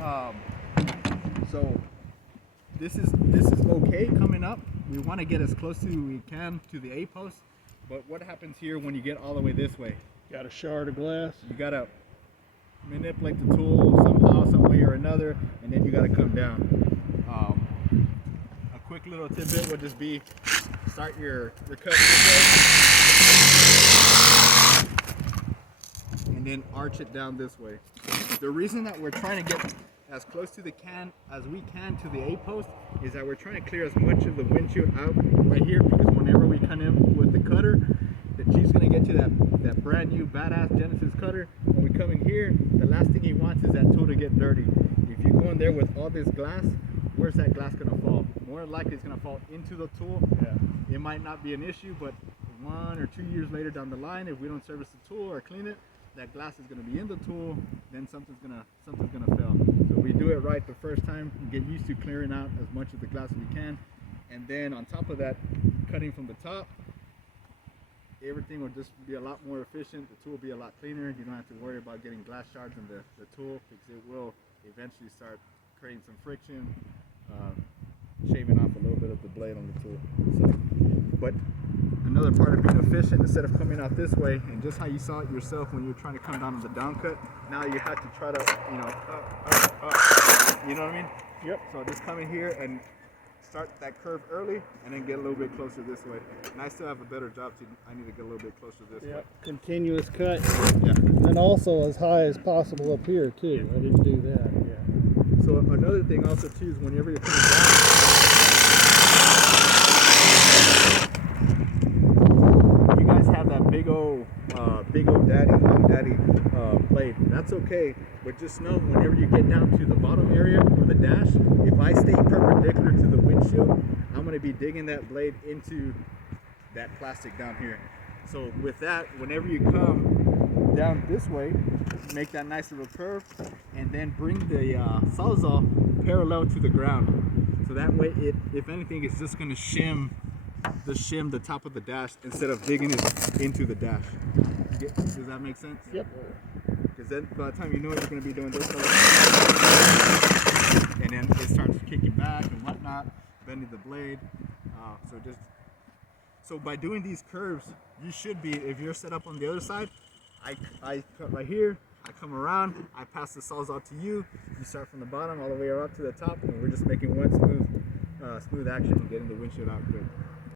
Um, so this is okay coming up. We want to get as close as we can to the A post. But what happens here when you get all the way this way? Got a shard of glass. You gotta manipulate the tool somehow, some way or another, and then you gotta come down. A quick little tidbit would just be start your cut this way, and then arch it down this way. The reason that we're trying to get as close to the can as we can to the A post is that we're trying to clear as much of the windshield out right here, because whenever we come in with the cutter, the Chief's gonna get to that brand new badass Genesis cutter. When we come in here, the last thing he wants is that tool to get dirty. If you go in there with all this glass, where's that glass gonna fall? More than likely it's gonna fall into the tool. Yeah. It might not be an issue, but 1 or 2 years later down the line, if we don't service the tool or clean it, that glass is going to be in the tool, then something's gonna fail. So we do it right the first time, get used to clearing out as much of the glass as we can, and then on top of that, cutting from the top, everything will just be a lot more efficient. The tool will be a lot cleaner. You don't have to worry about getting glass shards in the tool, because it will eventually start creating some friction, shaving off a little bit of the blade on the tool. So, but another part of being efficient, instead of coming out this way, and just how you saw it yourself when you were trying to come down on the down cut, now you have to try to, you know what I mean? Yep. So just come in here and start that curve early, and then get a little bit closer this way. And I still have a better job to, I need to get a little bit closer this way. Continuous cut. Yeah. And also as high as possible up here too. I didn't do that. Yeah. So another thing also too is whenever you're coming down, you guys have that big old daddy, long daddy blade. That's okay, but just know whenever you get down to the bottom area or the dash, if I stay perpendicular to the windshield, I'm going to be digging that blade into that plastic down here. So with that, whenever you come down this way, make that nice little curve, and then bring the sawzall parallel to the ground. So that way, it, if anything, it's just going to shim the top of the dash instead of digging it into the dash. Does that make sense? Yep. Because then by the time you know it, you're going to be doing this, and then it starts kicking back and whatnot, bending the blade. So by doing these curves, you should be, if you're set up on the other side, I cut right here, I come around, I pass the sawzall to you, you start from the bottom all the way up to the top, and we're just making one smooth action and getting the windshield out quick.